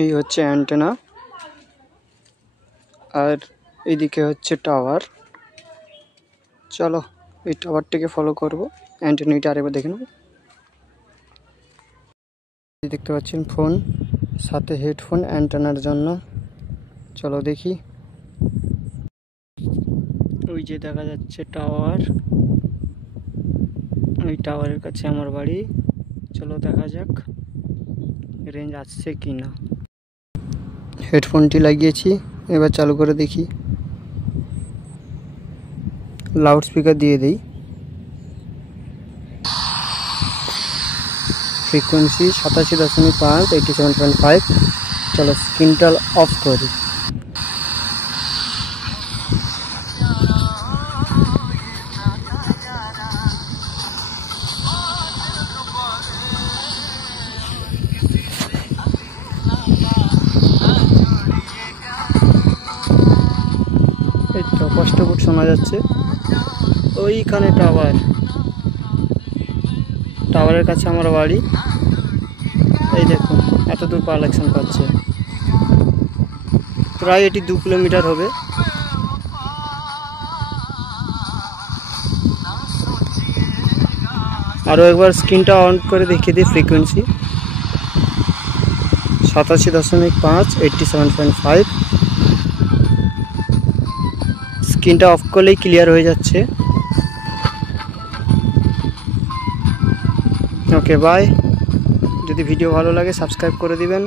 এই হচ্ছে অ্যান্টেনা আর এদিকে হচ্ছে টাওয়ার। চলো এই টাওয়ারটিকে ফলো করব, অ্যান্টেনাটা আরেকবার দেখে নেব। দেখতে পাচ্ছেন ফোন, সাথে হেডফোন অ্যান্টেনার জন্য। চলো দেখি। ওই যে দেখা যাচ্ছে টাওয়ার, ওই টাওয়ারের কাছে আমার বাড়ি। চলো দেখা যাক রেঞ্জ আসছে কি না। হেডফোনটি লাগিয়েছি, এবার চালু করে দেখি। লাউড স্পিকার দিয়ে দিই। ফ্রিকোয়েন্সি 87.5, 87.5। চলো স্ক্রিনটা অফ করি। এই তো স্পষ্ট শোনা যাচ্ছে। ওইখানে টাওয়ার, টাওয়ারের কাছে আমার বাড়ি। এই দেখুন এত দূর কালেকশন পাচ্ছে, প্রায় এটি 2 কিলোমিটার হবে। আরও একবার স্ক্রিনটা অন করে দেখিয়ে দিই। ফ্রিকোয়েন্সি 87.5, 87.5। স্ক্রিনটা অফ করলেই ক্লিয়ার হয়ে যাচ্ছে। Okay bye. যদি ভিডিও ভালো লাগে সাবস্ক্রাইব করে দিবেন।